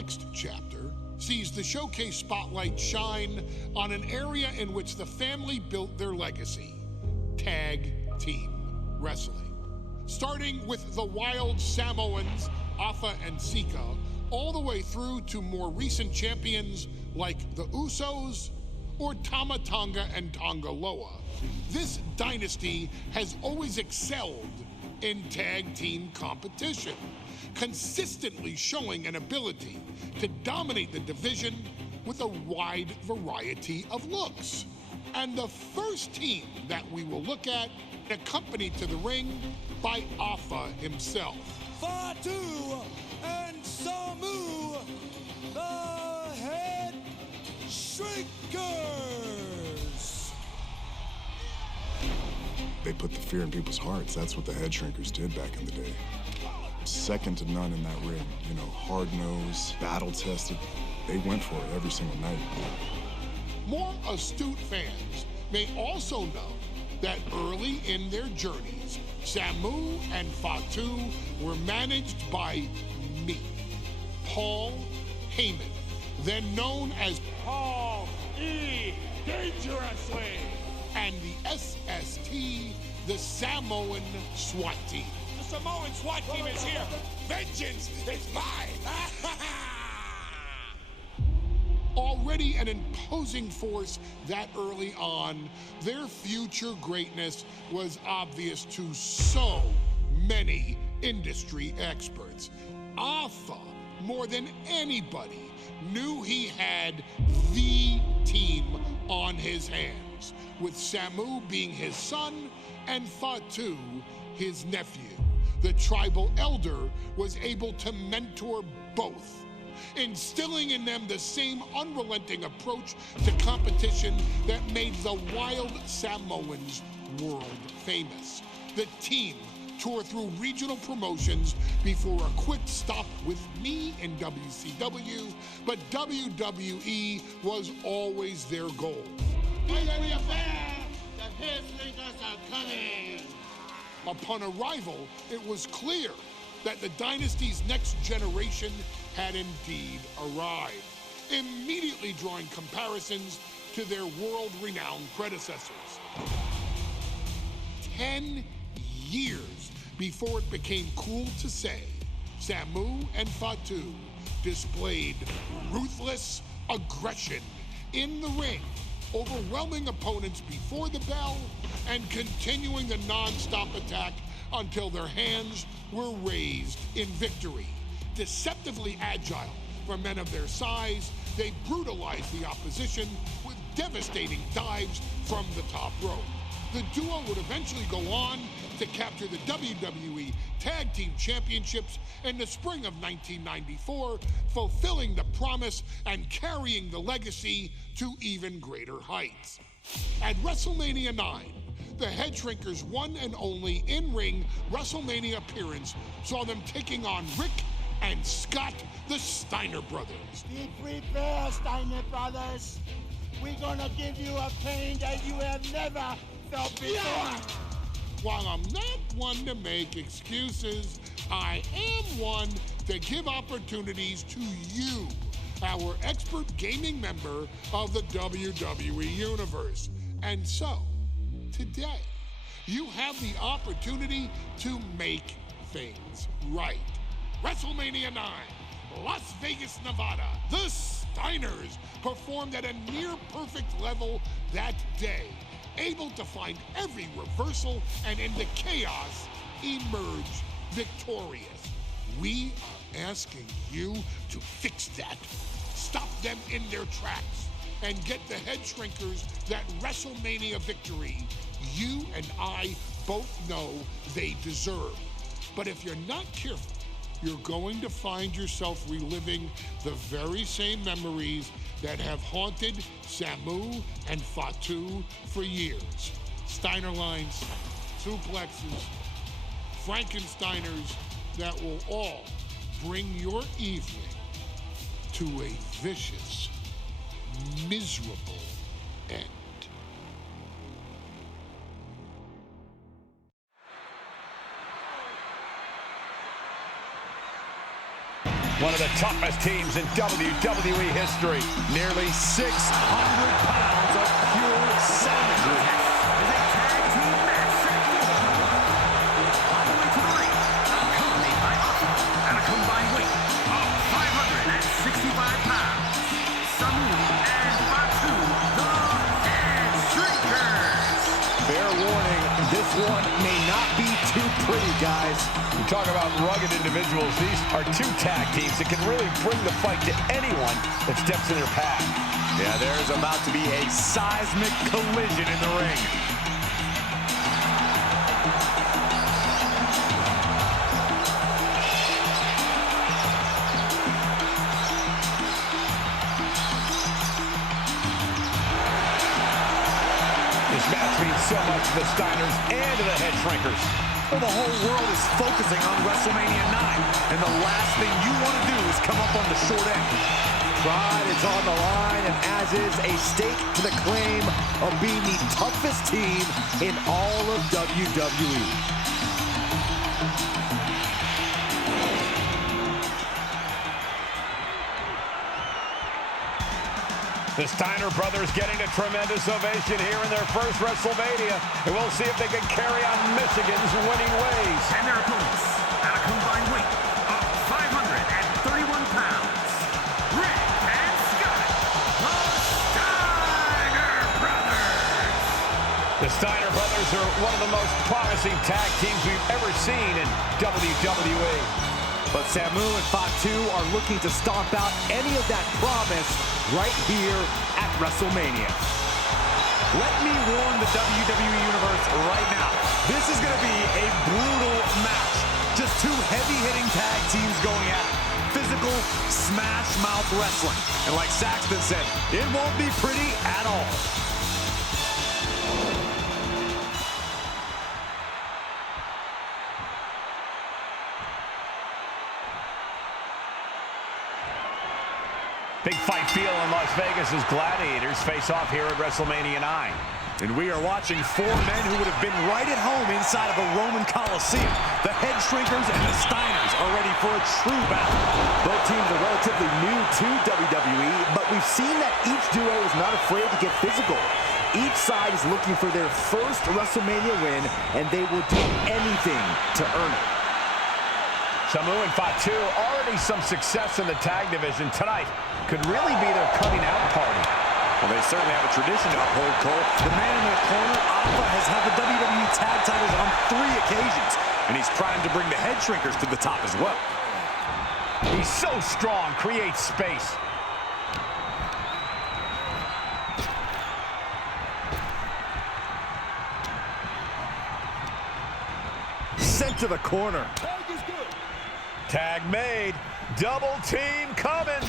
next chapter sees the showcase spotlight shine on an area in which the family built their legacy: tag team wrestling. Starting with the wild Samoans, Afa and Sika, all the way through to more recent champions like the Usos or Tama Tonga and Tonga Loa. This dynasty has always excelled in tag team competition, consistently showing an ability to dominate the division with a wide variety of looks. And the first team that we will look at, accompanied to the ring by Afa himself. Fatu and Samu, the Head Shrinkers. They put the fear in people's hearts. That's what the Head Shrinkers did back in the day. Second to none in that ring. You know, hard-nosed, battle-tested. They went for it every single night. More astute fans may also know that early in their journeys, Samu and Fatu were managed by me, Paul Heyman, then known as Paul E. Dangerously. and the SST, the Samoan SWAT team. The Samoan SWAT team is here. Vengeance is mine. Already an imposing force that early on, their future greatness was obvious to so many industry experts. Afa, more than anybody, knew he had the team on his hands, with Samu being his son and Fatu his nephew. The tribal elder was able to mentor both, instilling in them the same unrelenting approach to competition that made the wild Samoans world famous. The team toured through regional promotions before a quick stop with me in WCW, but WWE was always their goal. Be ready affair! The HEADSHRINKERS are coming! Upon arrival, it was clear that the dynasty's next generation had indeed arrived, immediately drawing comparisons to their world-renowned predecessors. 10 years before it became cool to say, Samu and Fatu displayed ruthless aggression in the ring, overwhelming opponents before the bell and continuing the non-stop attack until their hands were raised in victory. Deceptively agile for men of their size, they brutalized the opposition with devastating dives from the top rope. The duo would eventually go on to capture the WWE Tag Team Championships in the spring of 1994, fulfilling the promise and carrying the legacy to even greater heights. At WrestleMania 9, the HEADSHRINKERS' one and only in-ring WrestleMania appearance saw them taking on Rick and Scott, the Steiner brothers. Be prepared, Steiner brothers. We're gonna give you a pain that you have never felt before. While I'm not one to make excuses, I am one to give opportunities to you, our expert gaming member of the WWE Universe. And so, today, you have the opportunity to make things right. WrestleMania 9, Las Vegas, Nevada. The Steiners performed at a near-perfect level that day, able to find every reversal and in the chaos, emerge victorious. We are asking you to fix that. Stop them in their tracks and get the HEADSHRINKERS that WrestleMania victory you and I both know they deserve. But if you're not careful, you're going to find yourself reliving the very same memories that have haunted Samu and Fatu for years. Steiner lines, suplexes, Frankensteiners that will all bring your evening to a vicious, miserable end. One of the toughest teams in WWE history. Nearly 600 pounds of pure savagery. Is a tag team match set for all the way to the ring, accompanied by at a combined weight of 565 pounds. Samu and Fatu, the HEADSHRINKERS. Fair warning, this one may not be too pretty, guys. You talk about rugged individuals. These are two tag teams that can really bring the fight to anyone that steps in their path. Yeah, there's about to be a seismic collision in the ring. This match means so much to the Steiners and to the HEADSHRINKERs. Well, the whole world is focusing on WrestleMania 9, and the last thing you want to do is come up on the short end. Pride is on the line, and as is a stake to the claim of being the toughest team in all of WWE. The Steiner brothers getting a tremendous ovation here in their first WrestleMania. And we'll see if they can carry on Michigan's winning ways. And their opponents at a combined weight of 531 pounds. Rick and Scott, the Steiner brothers. The Steiner brothers are one of the most promising tag teams we've ever seen in WWE. But Samu and Fatu are looking to stomp out any of that promise right here at WrestleMania. Let me warn the WWE Universe right now. This is going to be a brutal match. Just two heavy-hitting tag teams going at it. Physical, smash-mouth wrestling. And like Saxton said, it won't be pretty at all. Big fight feel in Las Vegas as gladiators face off here at WrestleMania 9. And we are watching four men who would have been right at home inside of a Roman Coliseum. The HEADSHRINKERs and the Steiners are ready for a true battle. Both teams are relatively new to WWE, but we've seen that each duo is not afraid to get physical. Each side is looking for their first WrestleMania win, and they will do anything to earn it. Samu and Fatu, already some success in the tag division tonight, could really be their coming out party. Well, they certainly have a tradition to uphold, Cole. The man in their corner, Alpha, has held the WWE tag titles on 3 occasions, and he's primed to bring the HEADSHRINKERs to the top as well. He's so strong, creates space. Sent to the corner. Tag made. Double team coming.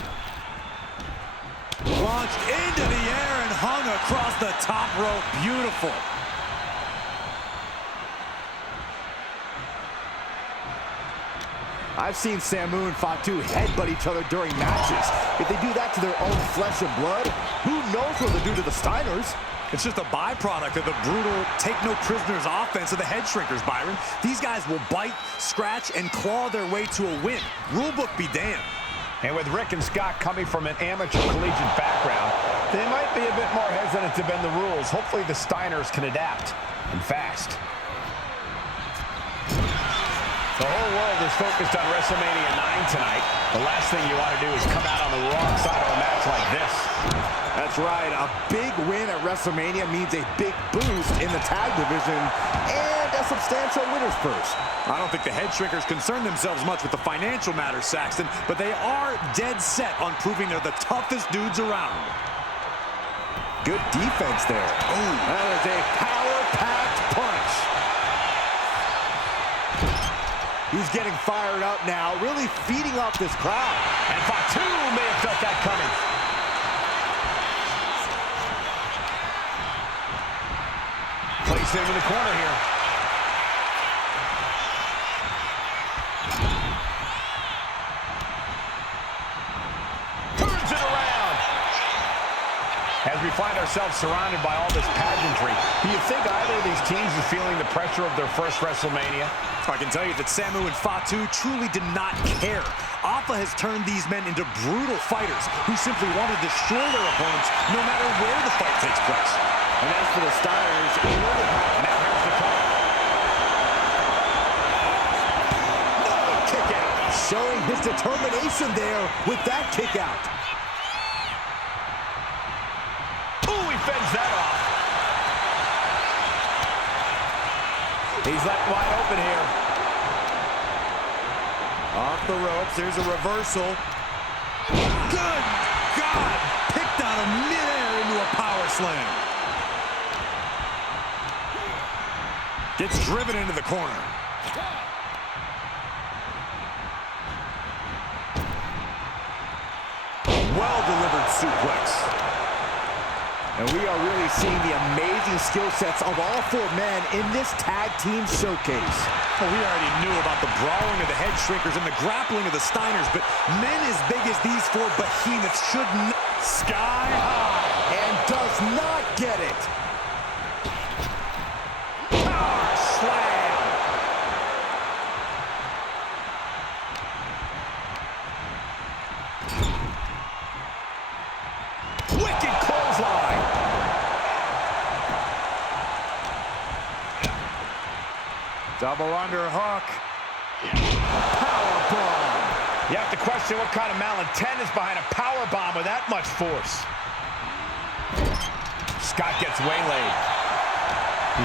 Launched into the air and hung across the top rope. Beautiful. I've seen Samu and Fatu headbutt each other during matches. If they do that to their own flesh and blood, who knows what they'll do to the Steiners? It's just a byproduct of the brutal take-no-prisoners offense of the HEADSHRINKERs, Byron. These guys will bite, scratch, and claw their way to a win. Rulebook be damned. And with Rick and Scott coming from an amateur collegiate background, they might be a bit more hesitant to bend the rules. Hopefully the Steiners can adapt, and fast. The whole world is focused on WrestleMania 9 tonight. The last thing you want to do is come out on the wrong side of a match like this. That's right. A big win at WrestleMania means a big boost in the tag division and a substantial winner's purse. I don't think the HEADSHRINKERs concern themselves much with the financial matters, Saxton, but they are dead set on proving they're the toughest dudes around. Good defense there. Oh, that is a power-packed punch. He's getting fired up now, really feeding off this crowd. And Fatu may have felt that coming. Placed him in the corner here. Turns it around. Has we find ourselves surrounded by all this pageantry. Do you think either of these teams is feeling the pressure of their first WrestleMania? I can tell you that Samu and Fatu truly did not care. Alpha has turned these men into brutal fighters who simply want to destroy their opponents no matter where the fight takes place. And as for the Steiners, now here's the call. No, kick out. Showing his determination there with that kick out. Ooh, he fends that off. He's left wide open here. Off the ropes, there's a reversal. Good God! Picked out of midair into a power slam. Gets driven into the corner. Well-delivered suplex. And we are really seeing the amazing skill sets of all four men in this tag team showcase. Well, we already knew about the brawling of the Head Shrinkers and the grappling of the Steiners, but men as big as these four behemoths should not... Sky high. And does not get it. Power slam. Wicked clothesline. Double underhook. Powerbomb. You have to question what kind of malintent is behind a powerbomb with that much force. Scott gets waylaid.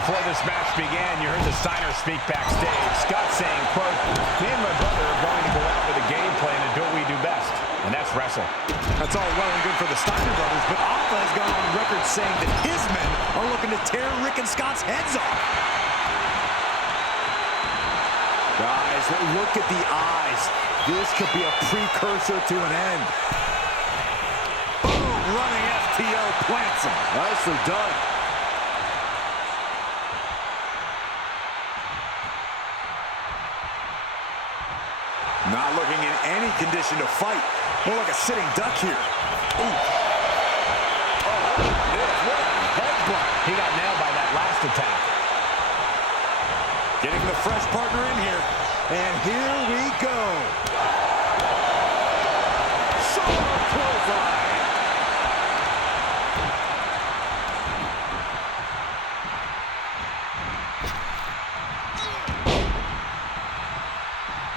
Before this match began, you heard the Steiners speak backstage. Scott saying, quote, "Me and my brother are going to go out with a game plan and do what we do best, and that's wrestle." That's all well and good for the Steiner brothers, but Alpha has gone on record saying that his men are looking to tear Rick and Scott's heads off. Guys, look at the eyes. This could be a precursor to an end. Boom, running FTO plants him. Nicely done. Not looking in any condition to fight. More like a sitting duck here. Ooh. Oh, what a headbutt. He got nailed by that last attack. Getting the fresh partner in here. And here we go. Shoulder clothesline.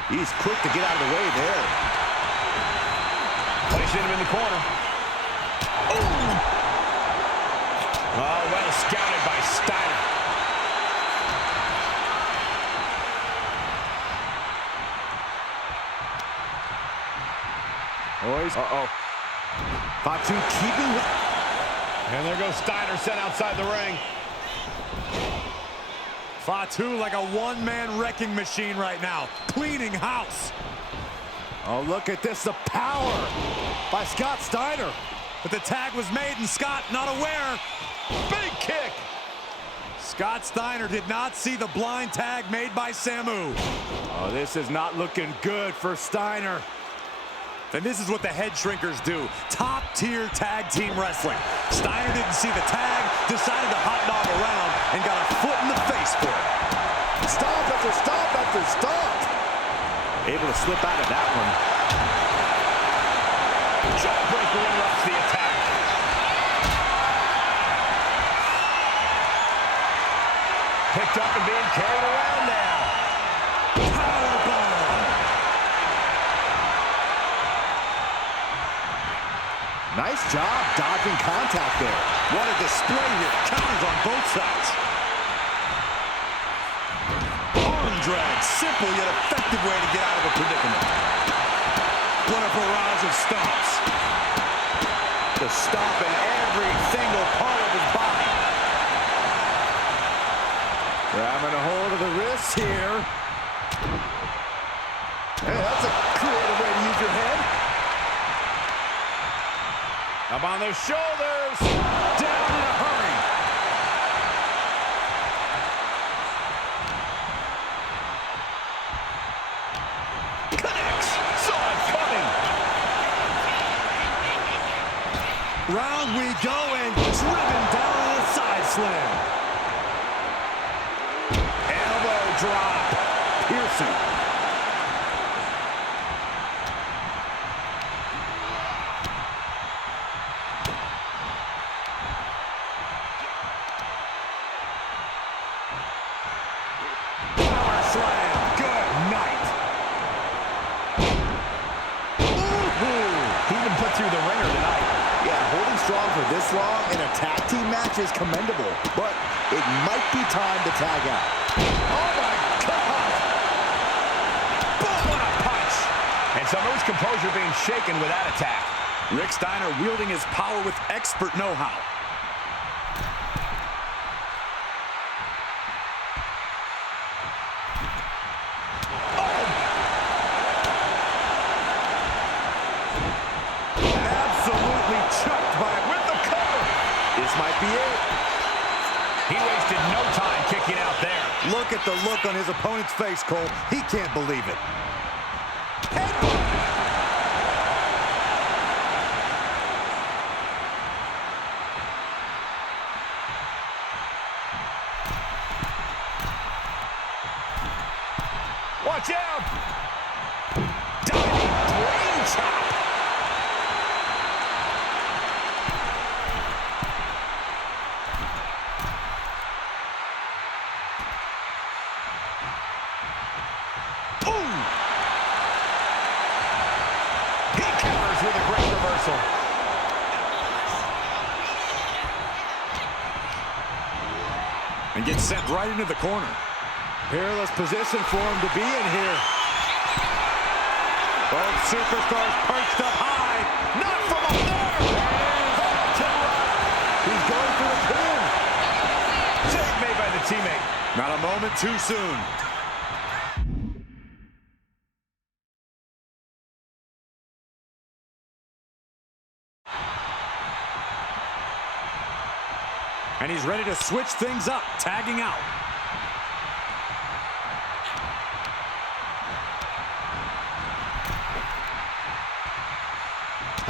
He's quick to get out of the way there. Placing him in the corner. Oh, well scouted by Steiner. Boys. Fatu keeping with... And there goes Steiner sent outside the ring. Fatu like a one-man wrecking machine right now. Cleaning house. Oh, look at this. The power by Scott Steiner. But the tag was made and Scott not aware. Big kick. Scott Steiner did not see the blind tag made by Samu. Oh, this is not looking good for Steiner. And this is what the Head Shrinkers do. Top-tier tag team wrestling. Steiner didn't see the tag, decided to hot dog around, and got a foot in the face for it. Stop after stop after stop. Able to slip out of that one. Jawbreaker interrupts the attack. Picked up and being carried around now. Powerbomb. Nice job dodging contact there. What a display here. Counters on both sides. Arm drag. Simple yet effective way to get out of a predicament. What a barrage of stomps. Just stomping every single part of his body. Grabbing a hold of the wrist here. Hey, that's a creative way to use your head. Up on those shoulders. Down in a hurry. Connects. Saw it coming. Round we go, and driven down in a side slam. Elbow drop. Piercing. Power slam. Good night. He's been put through the ringer tonight. Yeah, holding strong for this long in a tag team match is commendable, but it might be time to tag out. Oh, my God! Boom, what a punch! And Samu's composure being shaken with that attack. Rick Steiner wielding his power with expert know-how. Absolutely chucked by it with the cover. This might be it. He wasted no time kicking out there. Look at the look on his opponent's face, Cole. He can't believe it. Watch out! Diving brain chop! Boom! He counters with a great reversal. And gets sent right into the corner. Peerless position for him to be in here. Both superstars perched up high. Not from up there! He's going for the pin. Save made by the teammate. Not a moment too soon. And he's ready to switch things up, tagging out.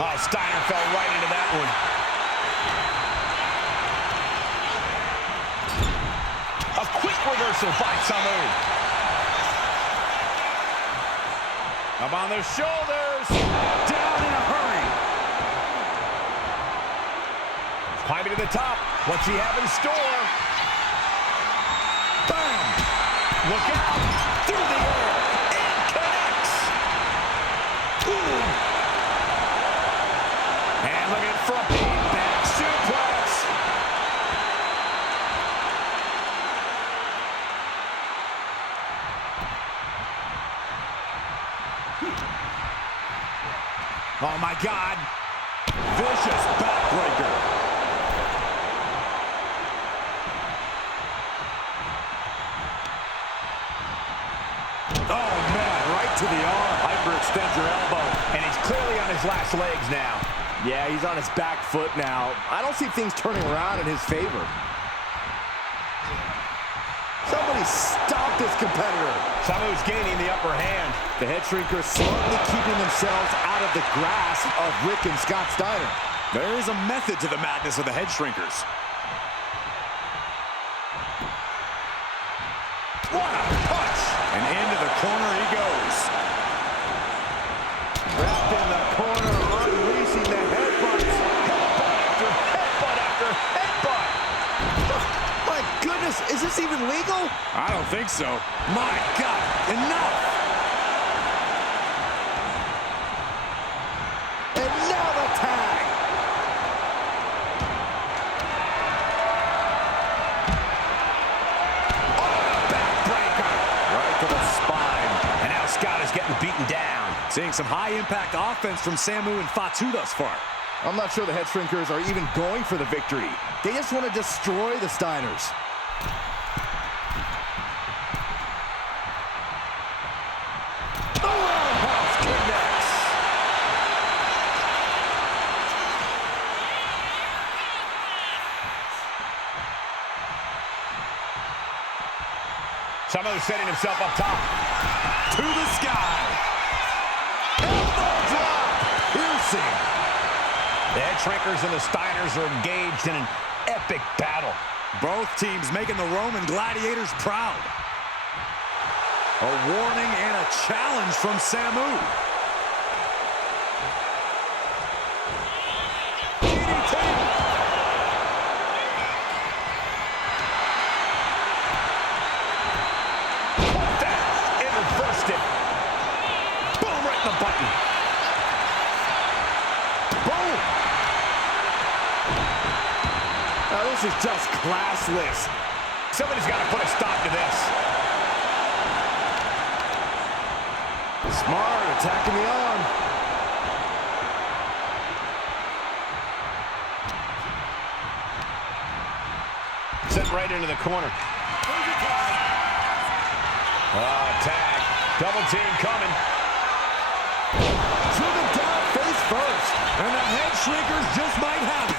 Oh, Steiner fell right into that one. A quick reversal by Samu. Up on their shoulders. Down in a hurry. Climbing to the top. What's he have in store? Bam! Look out! Through the air. It connects. Ooh. And look at front beat. Back suplex. Oh, my God. Vicious backbreaker. Oh, man, right to the arm. Hyperextend your elbow. And he's clearly on his last legs now. Yeah, he's on his back foot now. I don't see things turning around in his favor. Somebody stop this competitor. Samu's gaining the upper hand. The HEADSHRINKERS smartly keeping themselves out of the grasp of Rick and Scott Steiner. There is a method to the madness of the HEADSHRINKERs. What a punch! And into the corner he goes. Wrapped in the corner, unleashing the headbutts. Headbutt after headbutt. My goodness, is this even legal? I don't think so. My God, enough! And now the tag. Backbreaker. Right to the spine. And now Scott is getting beaten down. Seeing some high-impact offense from Samu and Fatu thus far. I'm not sure the HEADSHRINKERs are even going for the victory. They just want to destroy the Steiners. Samu setting himself up top. To the sky. Elbow drop. Piercing. The HEADSHRINKERS and the STEINERs are engaged in an epic battle. Both teams making the Roman gladiators proud. A warning and a challenge from Samu. DDT. That and reversed it. Boom, right in the button. Boom. Now this is just classless. Somebody's got to put a stop to this. Smart, attacking the arm. Sent right into the corner. Tag. Double team coming. Driven down face first. And the HEADSHRINKERS just might have it.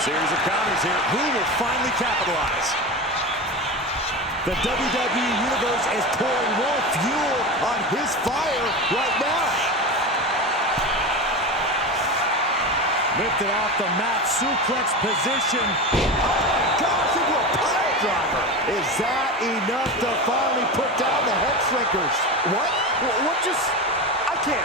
Series of counters here. Who will finally capitalize? The WWE Universe is pouring more fuel on his fire right now. Lifted off the mat, suplex position. Oh, gosh, into a pile driver. Is that enough to finally put down the HEADSHRINKERs? What just... I can't.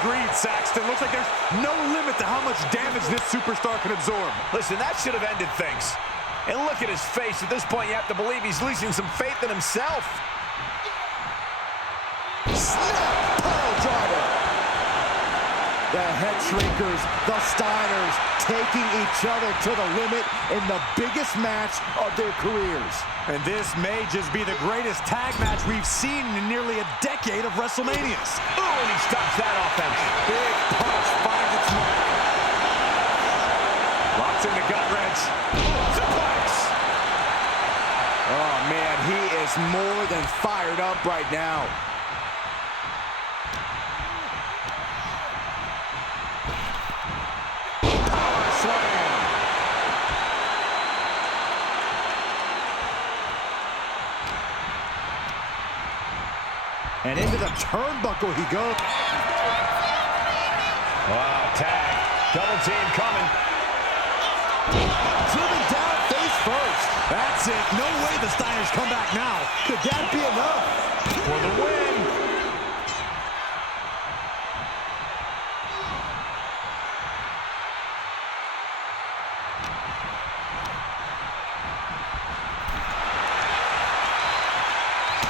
Agreed, Saxton. Looks like there's no limit to how much damage this superstar can absorb. Listen, that should have ended things. And look at his face. At this point, you have to believe he's losing some faith in himself. Snap! Pile driver! The HEADSHRINKERs, the STEINERs, taking each other to the limit in the biggest match of their careers. And this may just be the greatest tag match we've seen in nearly a decade of WrestleManias. Oh, and he stops that offense. Big punch finds its mark. Locks in the gut wrench. Suplex! Oh, man, he is more than fired up right now. Power slam! And into the turnbuckle he goes. Tag. Double team coming. Driven down face first. That's it. No way the Steiners come back now. Could that be enough? For the win.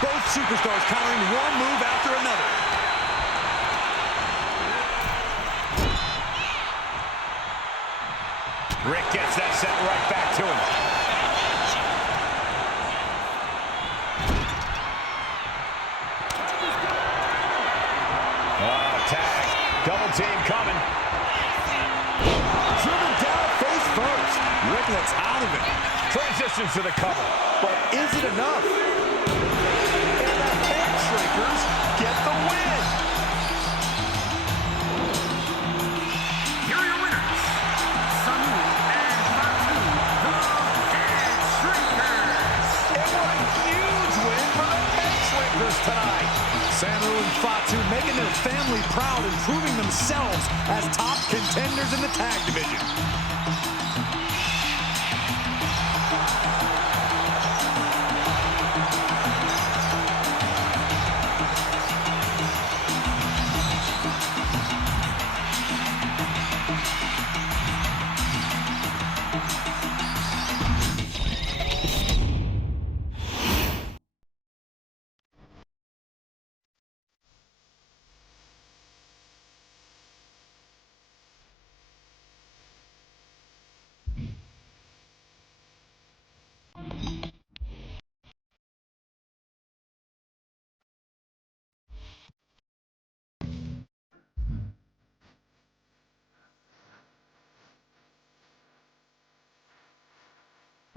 Both superstars countering one move after another. Rick gets that sent right back to him. Tag. Double team coming. Driven down face first. Rick looks out of it. Transitions to the cover. But is it enough? And the HEADSHRINKERs get the win. Here are your winners, Samu and Fatu, the HEADSHRINKERs. And what a huge win for the HEADSHRINKERs tonight. Samu and Fatu making their family proud and proving themselves as top contenders in the tag division.